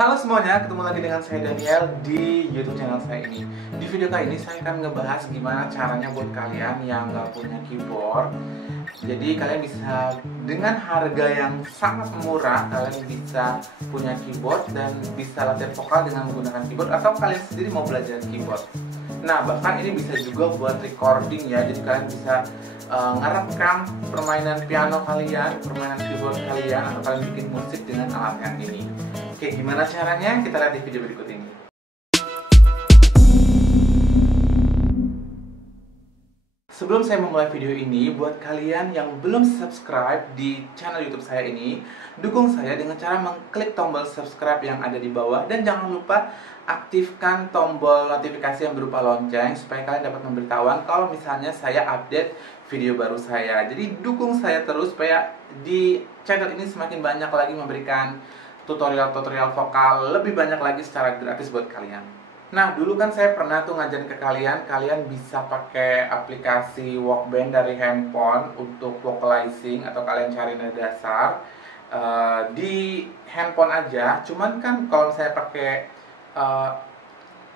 Halo semuanya, ketemu lagi dengan saya Daniel di YouTube channel saya ini. Di video kali ini saya akan ngebahas gimana caranya buat kalian yang nggak punya keyboard. Jadi kalian bisa dengan harga yang sangat murah, kalian bisa punya keyboard dan bisa latihan vokal dengan menggunakan keyboard, atau kalian sendiri mau belajar keyboard. Nah, bahkan ini bisa juga buat recording ya. Jadi kalian bisa ngerekam permainan piano kalian, permainan keyboard kalian, atau kalian bikin musik dengan alat yang ini. Oke, gimana caranya? Kita lihat di video berikut ini. Sebelum saya memulai video ini, buat kalian yang belum subscribe di channel YouTube saya ini, dukung saya dengan cara mengklik tombol subscribe yang ada di bawah, dan jangan lupa aktifkan tombol notifikasi yang berupa lonceng supaya kalian dapat memberitahuan kalau misalnya saya update video baru saya. Jadi dukung saya terus supaya di channel ini semakin banyak lagi memberikan tutorial-tutorial vokal lebih banyak lagi secara gratis buat kalian. Nah, dulu kan saya pernah tuh ngajarin ke kalian, kalian bisa pakai aplikasi Walkband dari handphone untuk vocalizing, atau kalian cari nada dasar di handphone aja. Cuman kan kalau saya pakai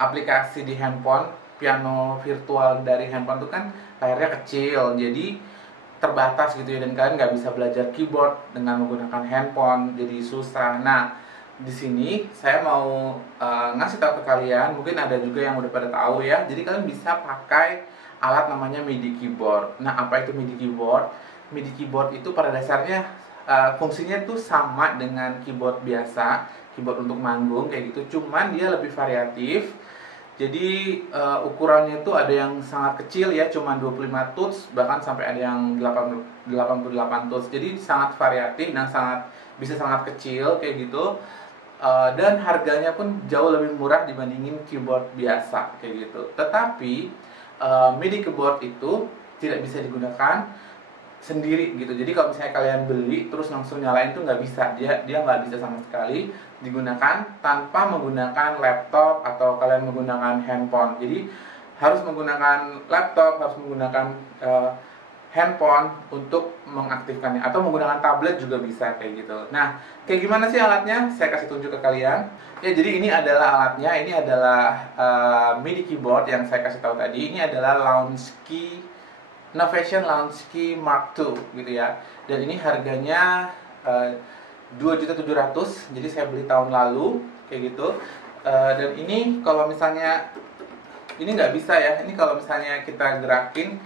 aplikasi di handphone, piano virtual dari handphone tuh kan layarnya kecil, jadi terbatas gitu ya, dan kalian nggak bisa belajar keyboard dengan menggunakan handphone, jadi susah. Nah, di sini saya mau ngasih tahu ke kalian, mungkin ada juga yang udah pada tahu ya. Jadi kalian bisa pakai alat namanya MIDI keyboard. Nah, apa itu MIDI keyboard? MIDI keyboard itu pada dasarnya fungsinya tuh sama dengan keyboard biasa, keyboard untuk manggung kayak gitu, cuman dia lebih variatif. Jadi ukurannya itu ada yang sangat kecil ya, cuma 25 tuts, bahkan sampai ada yang 88 tuts. Jadi sangat variatif dan bisa sangat kecil kayak gitu. Dan harganya pun jauh lebih murah dibandingin keyboard biasa kayak gitu. Tetapi MIDI keyboard itu tidak bisa digunakan sendiri gitu. Jadi kalau misalnya kalian beli terus langsung nyalain tuh nggak bisa, dia nggak bisa sama sekali digunakan tanpa menggunakan laptop atau kalian menggunakan handphone. Jadi harus menggunakan laptop, harus menggunakan handphone untuk mengaktifkannya, atau menggunakan tablet juga bisa kayak gitu. Nah, kayak gimana sih alatnya? Saya kasih tunjuk ke kalian. Ya, jadi ini adalah alatnya. Ini adalah MIDI keyboard yang saya kasih tahu tadi. Ini adalah Launchkey Novation Launchkey Mark II gitu ya. Dan ini harganya 2.700.000. Jadi saya beli tahun lalu kayak gitu. Dan ini kalau misalnya ini nggak bisa ya. Ini kalau misalnya kita gerakin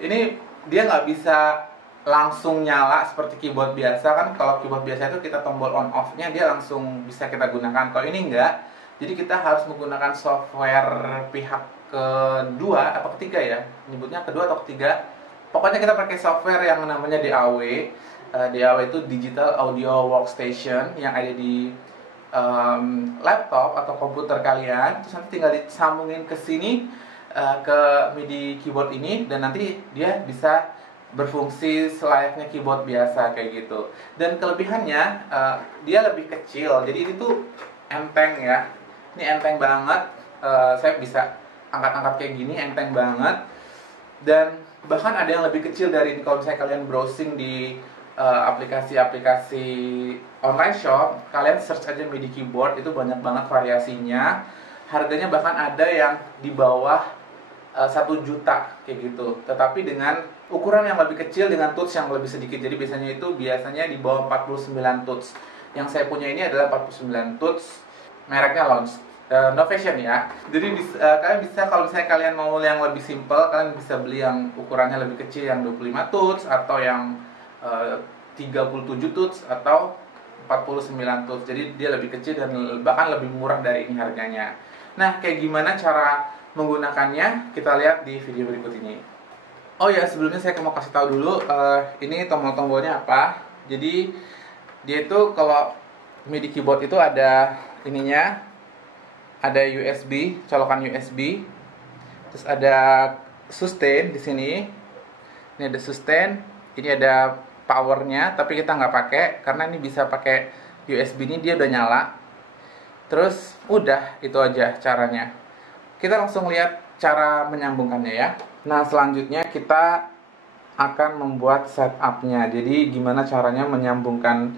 ini dia nggak bisa langsung nyala seperti keyboard biasa kan. Kalau keyboard biasa itu kita tombol on off-nya dia langsung bisa kita gunakan. Kalau ini enggak. Jadi kita harus menggunakan software pihak kedua atau ketiga ya, nyebutnya kedua atau ketiga. Pokoknya kita pakai software yang namanya DAW. DAW itu Digital Audio Workstation, yang ada di laptop atau komputer kalian. Terus nanti tinggal disambungin ke sini, ke MIDI keyboard ini, dan nanti dia bisa berfungsi selayaknya keyboard biasa kayak gitu. Dan kelebihannya dia lebih kecil, jadi ini tuh enteng ya. Ini enteng banget. Saya bisa angkat-angkat kayak gini, enteng banget. Dan bahkan ada yang lebih kecil dari ini. Kalau misalnya kalian browsing di aplikasi-aplikasi online shop, kalian search aja MIDI keyboard, itu banyak banget variasinya. Harganya bahkan ada yang di bawah 1 juta kayak gitu. Tetapi dengan ukuran yang lebih kecil, dengan tuts yang lebih sedikit. Jadi biasanya di bawah 49 tuts. Yang saya punya ini adalah 49 tuts. Mereknya Novation ya. Jadi kalian bisa, kalau misalnya kalian mau yang lebih simple, kalian bisa beli yang ukurannya lebih kecil, yang 25 tuts, atau yang 37 tuts, atau 49 tuts. Jadi dia lebih kecil dan bahkan lebih murah dari ini harganya. Nah, kayak gimana cara menggunakannya? Kita lihat di video berikut ini. Oh ya, sebelumnya saya mau kasih tahu dulu ini tombol-tombolnya apa. Jadi dia itu, kalau MIDI keyboard itu ada ininya, ada USB, colokan USB, terus ada sustain di sini. Ini ada sustain, ini ada powernya, tapi kita nggak pakai karena ini bisa pakai USB, ini dia udah nyala. Terus udah, itu aja caranya. Kita langsung lihat cara menyambungkannya ya. Nah, selanjutnya kita akan membuat setupnya. Jadi gimana caranya menyambungkan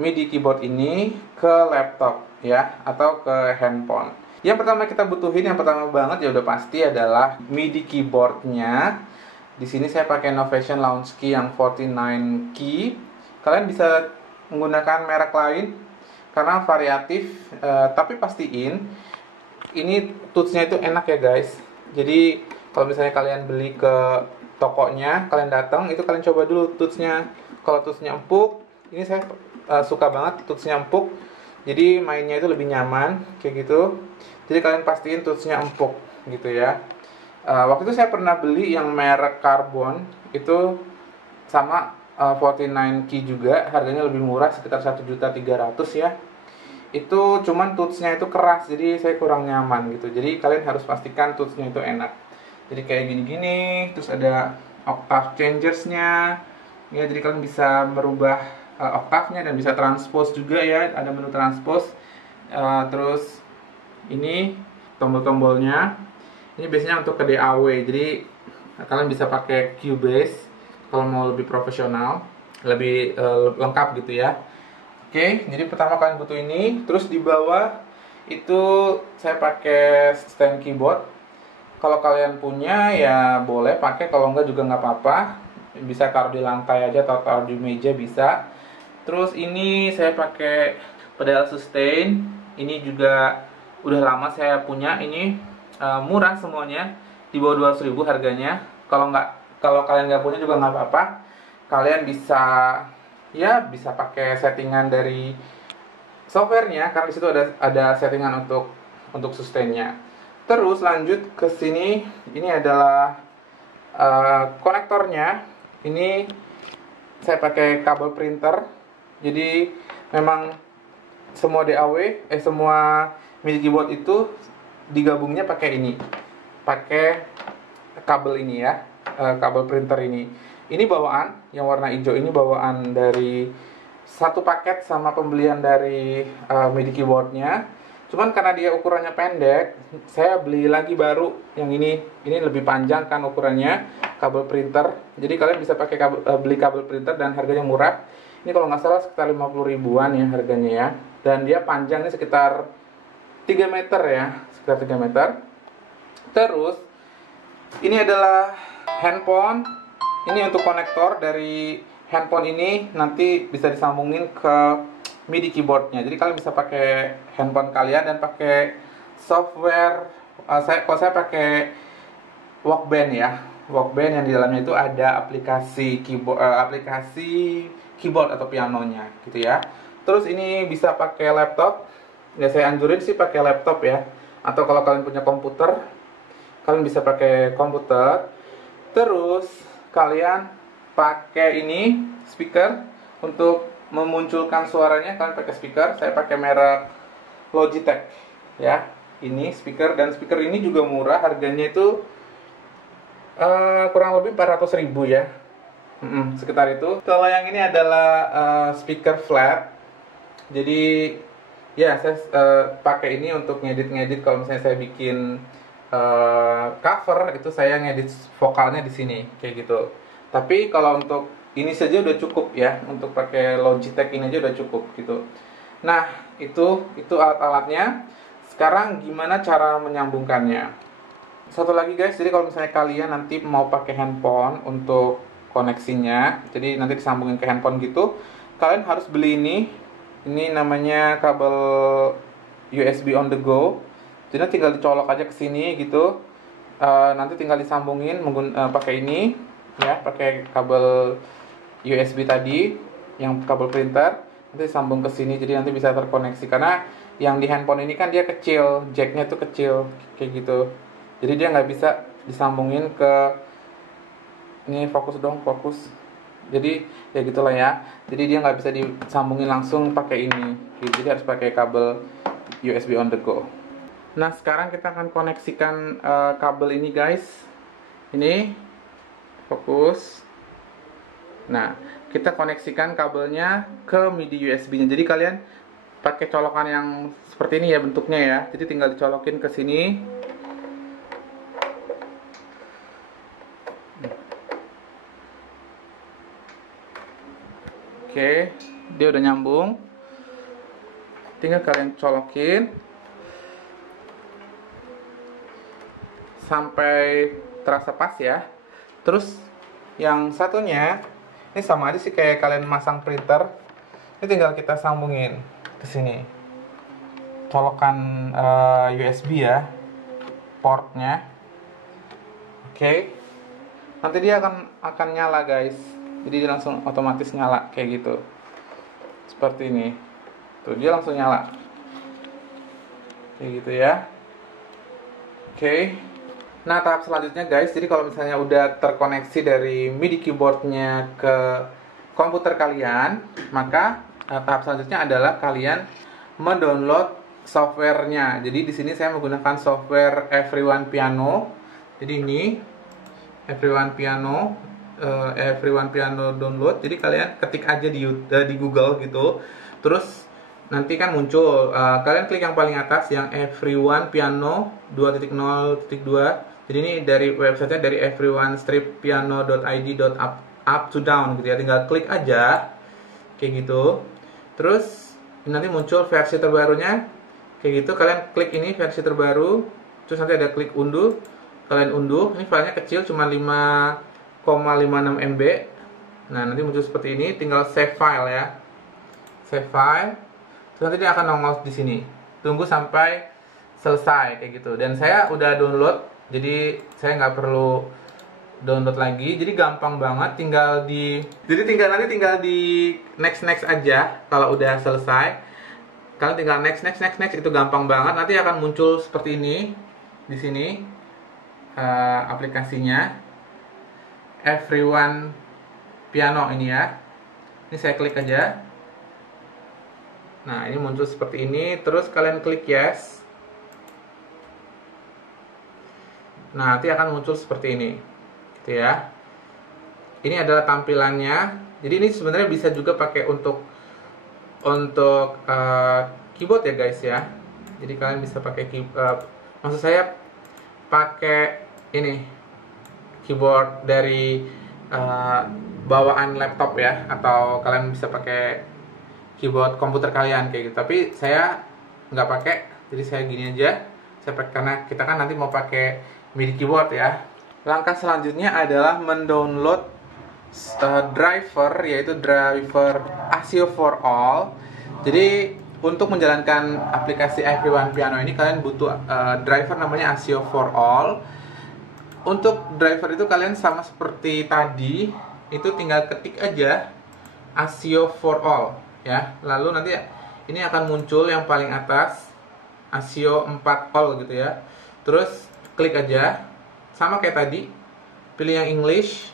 MIDI keyboard ini ke laptop ya, atau ke handphone. Yang pertama kita butuhin, yang pertama banget ya udah pasti adalah MIDI keyboardnya. Di sini saya pakai Novation Launch Key yang 49 key. Kalian bisa menggunakan merek lain karena variatif, tapi pastiin ini tootsnya itu enak ya guys. Jadi kalau misalnya kalian beli ke tokonya, kalian datang itu kalian coba dulu tootsnya. Kalau tootsnya empuk, ini saya suka banget tootsnya empuk. Jadi mainnya itu lebih nyaman kayak gitu. Jadi kalian pastiin tootsnya empuk gitu ya. Waktu itu saya pernah beli yang merek Carbon itu sama 49 key juga, harganya lebih murah sekitar 1.300.000 ya. Itu cuman tootsnya itu keras, jadi saya kurang nyaman gitu. Jadi kalian harus pastikan tootsnya itu enak. Jadi kayak gini-gini, terus ada octave changersnya ya, jadi kalian bisa merubah octave-nya dan bisa transpose juga ya, ada menu transpose. Terus ini tombol-tombolnya, ini biasanya untuk ke DAW, jadi kalian bisa pakai Cubase kalau mau lebih profesional, lebih lengkap gitu ya. Oke, jadi pertama kalian butuh ini. Terus di bawah itu saya pakai stand keyboard. Kalau kalian punya ya boleh pakai, kalau enggak juga nggak apa-apa. Bisa taruh di lantai aja atau taruh di meja bisa. Terus ini saya pakai pedal sustain. Ini juga udah lama saya punya. Ini murah semuanya, di bawah 200.000 harganya. Kalau kalian nggak punya juga nggak apa-apa. Kalian bisa pakai settingan dari softwarenya, karena disitu ada settingan untuk sustainnya. Terus lanjut ke sini, ini adalah konektornya. Ini saya pakai kabel printer. Jadi memang semua semua MIDI keyboard itu digabungnya pakai ini, pakai kabel ini ya, kabel printer ini. Ini bawaan yang warna hijau, ini bawaan dari satu paket sama pembelian dari MIDI keyboardnya. Cuman karena dia ukurannya pendek, saya beli lagi baru yang ini lebih panjang kan ukurannya, kabel printer. Jadi kalian bisa pakai beli kabel printer dan harganya murah. Ini kalau nggak salah sekitar 50 ribuan ya harganya ya. Dan dia panjangnya sekitar 3 meter ya, sekitar 3 meter. Terus ini adalah handphone. Ini untuk konektor dari handphone ini nanti bisa disambungin ke MIDI keyboardnya. Jadi kalian bisa pakai handphone kalian dan pakai software. Kalau saya pakai Walkband ya, Walkband yang di dalamnya itu ada aplikasi keyboard atau pianonya gitu ya. Terus ini bisa pakai laptop. Ya saya anjurin sih pakai laptop ya. Atau kalau kalian punya komputer, kalian bisa pakai komputer. Terus kalian pakai ini speaker untuk memunculkan suaranya, kalian pakai speaker. Saya pakai merek Logitech ya. Ini speaker, dan speaker ini juga murah, harganya itu kurang lebih 400.000 ya. Sekitar itu. Kalau yang ini adalah speaker flat. Jadi ya saya pakai ini untuk ngedit kalau misalnya saya bikin cover, itu saya ngedit vokalnya di sini kayak gitu. Tapi kalau untuk ini saja udah cukup ya, untuk pakai Logitech ini aja udah cukup gitu. Nah, itu alat-alatnya. Sekarang gimana cara menyambungkannya? Satu lagi guys, jadi kalau misalnya kalian nanti mau pakai handphone untuk koneksinya, jadi nanti disambungin ke handphone gitu, kalian harus beli ini. Ini namanya kabel USB on the go. Jadi tinggal dicolok aja ke sini gitu. Nanti tinggal disambungin pakai ini ya, pakai kabel USB tadi yang kabel printer, nanti sambung ke sini, jadi nanti bisa terkoneksi. Karena yang di handphone ini kan dia kecil, jacknya tuh kecil kayak gitu, jadi dia nggak bisa disambungin ke ini. Fokus dong, fokus. Jadi ya gitulah ya, jadi dia nggak bisa disambungin langsung pakai ini, jadi harus pakai kabel USB on the go. Nah sekarang kita akan koneksikan kabel ini guys. Ini fokus. Nah kita koneksikan kabelnya ke MIDI USB-nya. Jadi kalian pakai colokan yang seperti ini ya bentuknya ya. Jadi tinggal dicolokin ke sini. Oke. dia udah nyambung. Tinggal kalian colokin sampai terasa pas ya. Terus yang satunya ini sama aja sih kayak kalian masang printer. Ini tinggal kita sambungin ke sini. Colokan USB ya, portnya. Oke. Nanti dia akan nyala guys. Jadi dia langsung otomatis nyala kayak gitu. Seperti ini. Tuh dia langsung nyala. Kayak gitu ya. Oke. Nah, tahap selanjutnya guys, jadi kalau misalnya udah terkoneksi dari MIDI keyboardnya ke komputer kalian, maka tahap selanjutnya adalah kalian mendownload softwarenya. Jadi di sini saya menggunakan software Everyone Piano. Jadi ini Everyone Piano download. Jadi kalian ketik aja di Google gitu. Terus nanti kan muncul, kalian klik yang paling atas yang Everyone Piano 2.0.2. Jadi ini dari websitenya dari everyone-piano.id.up to down gitu ya. Tinggal klik aja kayak gitu. Terus nanti muncul versi terbarunya kayak gitu. Kalian klik ini versi terbaru. Terus nanti ada klik unduh. Kalian unduh. Ini filenya kecil cuma 5,56 MB. Nah, nanti muncul seperti ini. Tinggal save file ya. Save file. Terus nanti dia akan nongol di sini. Tunggu sampai selesai kayak gitu. Dan saya udah download, jadi saya nggak perlu download lagi. Jadi gampang banget, tinggal di next aja. Kalau udah selesai, kalian tinggal next itu gampang banget. Nanti akan muncul seperti ini di sini aplikasinya Everyone Piano ini ya. Ini saya klik aja. Nah, ini muncul seperti ini. Terus kalian klik yes. Nah, nanti akan muncul seperti ini, gitu ya. Ini adalah tampilannya. Jadi ini sebenarnya bisa juga pakai untuk keyboard ya guys ya. Jadi kalian bisa pakai maksud saya pakai ini keyboard dari bawaan laptop ya, atau kalian bisa pakai keyboard komputer kalian kayak gitu. Tapi saya nggak pakai, jadi saya gini aja. Saya pakai karena kita kan nanti mau pakai MIDI keyboard ya. Langkah selanjutnya adalah mendownload driver, yaitu driver ASIO for All. Jadi untuk menjalankan aplikasi Everyone Piano ini kalian butuh driver namanya ASIO for All. Untuk driver itu kalian sama seperti tadi, itu tinggal ketik aja ASIO for All ya. Lalu nanti ini akan muncul yang paling atas ASIO 4 All gitu ya. Terus klik aja, sama kayak tadi, pilih yang English,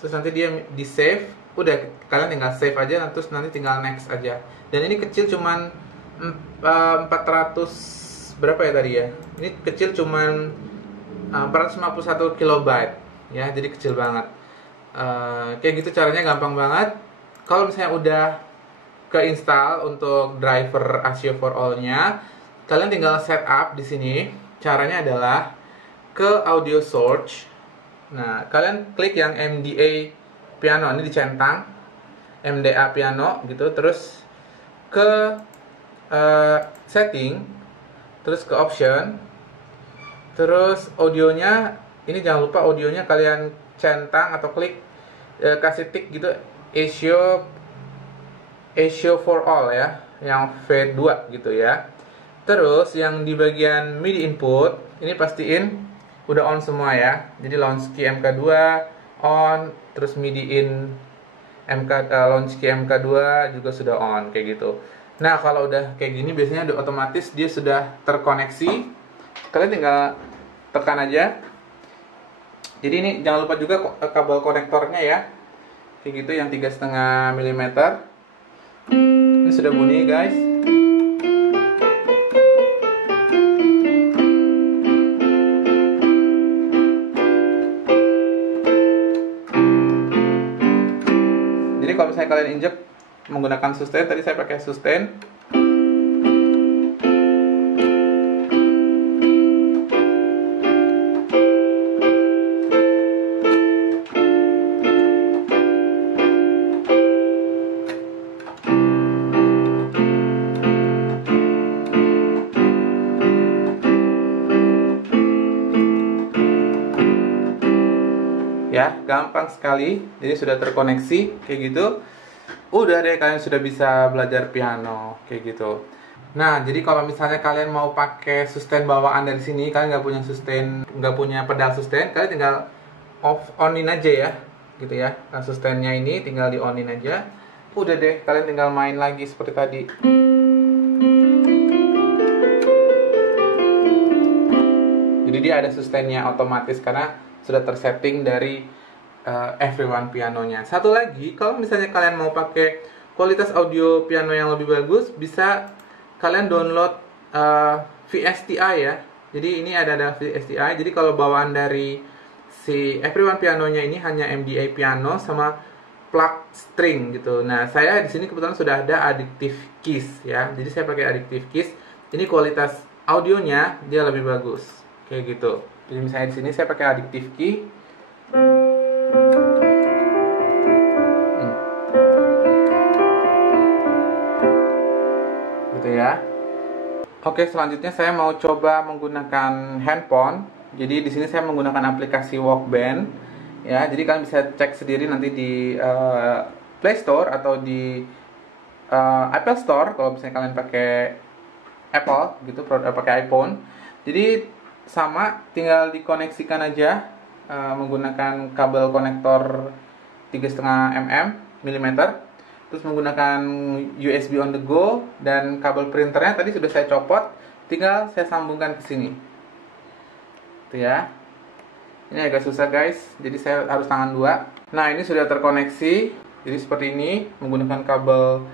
terus nanti dia di save. Udah, kalian tinggal save aja, terus nanti tinggal next aja. Dan ini kecil cuman 400 berapa ya tadi ya? Ini kecil cuman 451 kilobyte ya, jadi kecil banget. Kayak gitu caranya, gampang banget. Kalau misalnya udah keinstall untuk driver ASIO for All-nya, kalian tinggal setup di sini. Caranya adalah ke audio source. Nah, kalian klik yang MDA piano, ini dicentang MDA piano gitu, terus ke setting, terus ke option, terus audionya ini jangan lupa audionya kalian centang atau klik, kasih tick gitu, ASIO for All ya, yang V2 gitu ya. Terus yang di bagian MIDI input ini pastiin udah on semua ya. Jadi launch key MK2 on, terus MIDI in launch key MK2 juga sudah on kayak gitu. Nah, kalau udah kayak gini biasanya udah otomatis dia sudah terkoneksi. Kalian tinggal tekan aja. Jadi ini jangan lupa juga kabel konektornya ya. Kayak gitu yang 3,5 mm. Ini sudah bunyi guys. Kalau misalnya kalian injek menggunakan sustain, tadi saya pakai sustain. gampang sekali. Jadi sudah terkoneksi kayak gitu. Udah deh, kalian sudah bisa belajar piano kayak gitu. Nah, jadi kalau misalnya kalian mau pakai sustain bawaan dari sini, kalian nggak punya sustain, nggak punya pedal sustain, kalian tinggal onin aja ya, gitu ya. Nah, sustainnya ini tinggal di onin aja. Udah deh, kalian tinggal main lagi seperti tadi. Jadi dia ada sustainnya otomatis karena sudah tersetting dari Everyone pianonya. Satu lagi, kalau misalnya kalian mau pakai kualitas audio piano yang lebih bagus, bisa kalian download VSTI ya. Jadi ini ada VSTI. Jadi kalau bawaan dari si Everyone pianonya ini hanya MDA piano sama plug string gitu. Nah, saya di sini kebetulan sudah ada Addictive Keys ya. Jadi saya pakai Addictive Keys. Ini kualitas audionya dia lebih bagus. Kayak gitu. Jadi misalnya di sini saya pakai Addictive Key. Gitu ya. Oke, selanjutnya saya mau coba menggunakan handphone. Jadi di sini saya menggunakan aplikasi Walkband. Ya, jadi kalian bisa cek sendiri nanti di Play Store atau di Apple Store kalau misalnya kalian pakai Apple gitu, pakai iPhone. Jadi sama, tinggal dikoneksikan aja menggunakan kabel konektor 3,5 mm. Terus menggunakan USB on the go dan kabel printernya tadi sudah saya copot, tinggal saya sambungkan ke sini. Itu ya. Ini agak susah guys, jadi saya harus tangan dua. Nah, ini sudah terkoneksi. Jadi seperti ini menggunakan kabel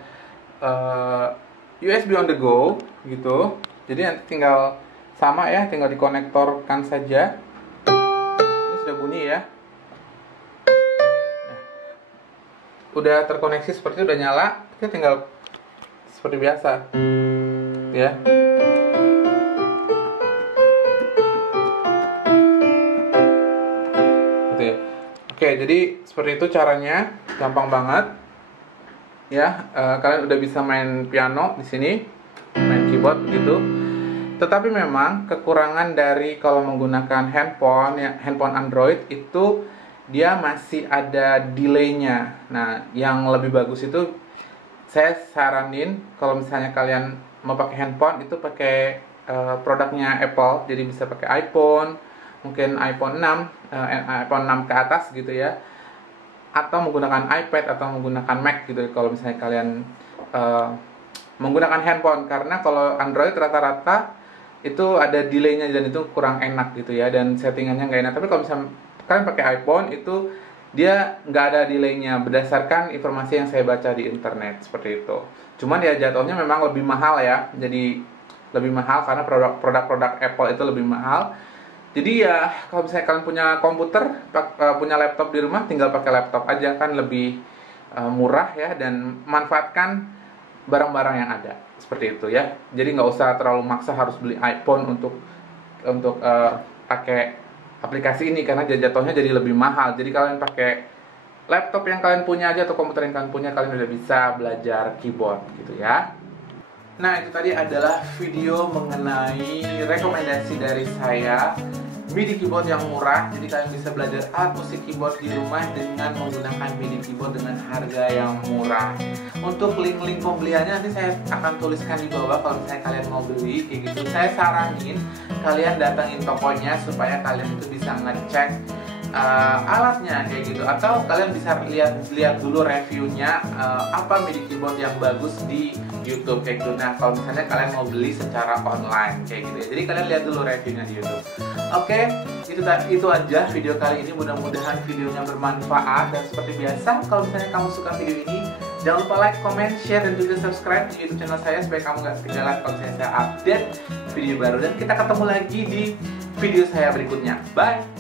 USB on the go gitu. Jadi nanti tinggal sama ya, tinggal dikonektorkan saja. Ini sudah bunyi ya. Udah terkoneksi seperti itu, udah nyala, kita tinggal seperti biasa ya. Gitu ya. Oke, jadi seperti itu caranya, gampang banget ya. Kalian udah bisa main piano di sini, main keyboard begitu. Tetapi memang kekurangan dari kalau menggunakan handphone ya, handphone Android itu dia masih ada delaynya. Nah, yang lebih bagus itu saya saranin kalau misalnya kalian mau pakai handphone itu pakai produknya Apple. Jadi bisa pakai iPhone, mungkin iPhone 6, iPhone 6 ke atas gitu ya. Atau menggunakan iPad atau menggunakan Mac gitu kalau misalnya kalian menggunakan handphone, karena kalau Android rata-rata itu ada delaynya dan itu kurang enak gitu ya, dan settingannya nggak enak. Tapi kalau misalnya kalian pakai iPhone itu dia nggak ada delaynya berdasarkan informasi yang saya baca di internet seperti itu. Cuman ya jatuhnya memang lebih mahal ya, jadi lebih mahal karena produk-produk Apple itu lebih mahal. Jadi ya kalau misalnya kalian punya komputer, punya laptop di rumah, tinggal pakai laptop aja kan lebih murah ya, dan manfaatkan barang-barang yang ada seperti itu ya. Jadi nggak usah terlalu maksa harus beli iPhone untuk pakai aplikasi ini karena jatuhnya jadi lebih mahal. Jadi kalian pakai laptop yang kalian punya aja atau komputer yang kalian punya, kalian udah bisa belajar keyboard gitu ya. Nah, itu tadi adalah video mengenai rekomendasi dari saya MIDI keyboard yang murah. Jadi kalian bisa belajar alat musik keyboard di rumah dengan menggunakan MIDI keyboard dengan harga yang murah. Untuk link-link pembeliannya nanti saya akan tuliskan di bawah kalau misalnya kalian mau beli kayak gitu. Saya saranin kalian datangin tokonya supaya kalian itu bisa ngecek alatnya kayak gitu, atau kalian bisa lihat dulu reviewnya apa MIDI keyboard yang bagus di YouTube kayak gitu. Nah, kalau misalnya kalian mau beli secara online kayak gitu ya, jadi kalian lihat dulu reviewnya di YouTube. Oke, itu aja video kali ini. Mudah-mudahan videonya bermanfaat, dan seperti biasa kalau misalnya kamu suka video ini, jangan lupa like, comment, share, dan juga subscribe di YouTube channel saya supaya kamu gak ketinggalan kalau saya update video baru. Dan kita ketemu lagi di video saya berikutnya. Bye!